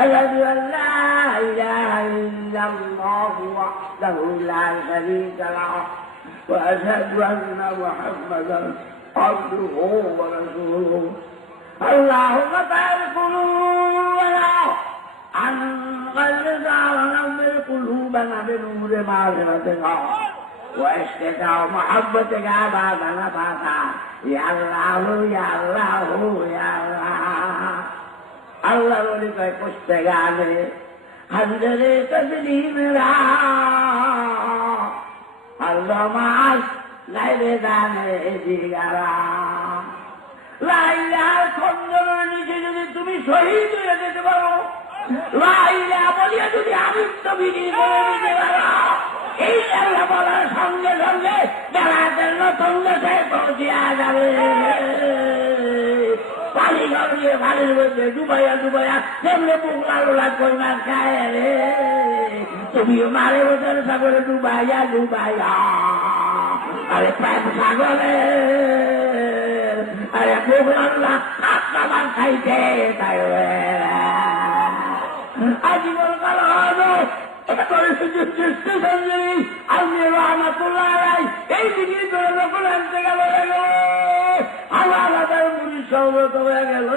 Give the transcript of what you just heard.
أشهد أن لا إله إلا الله وحده لا شريك له وأشهد أن محمدا عبده ورسوله اللهم بارك قلوبنا عن قلبنا ونور قلوبنا بنور معرفتك وعشقك ومحبتك بعدنا بعدا يا الله يا الله يا الله الله ولك كشتغالي حضرت تسليم را الله معك غير ذلك দিগারা লা ইলাহা ইল্লাল্লাহ নিজে যদি তুমি শহীদ হয়ে যেতে পারো লা ইলাহা বলিয়া যদি আমি তুমি করে দিতে পারো এই আল্লাহ বলার সঙ্গে সঙ্গে বেলাতের নতুন দেশে পৌঁছিয়া যাবে পানি গড়িয়ে পানির মধ্যে ডুবাইয়া ডুবাইয়া তেমনি পুকলা লোলা কইমার খায় রে তুমিও মারে বছর সাগরে ডুবাইয়া ডুবাইয়া আরে প্রেম সাগরে আরে পুকলা আত্মাবান খাইতে তাই আজীবন কাল হলো আমি রহমতুল্লাহ এই দিকে ধরে যখন আনতে গেল আল্লাহ মুড়ি সৌরত হয়ে গেল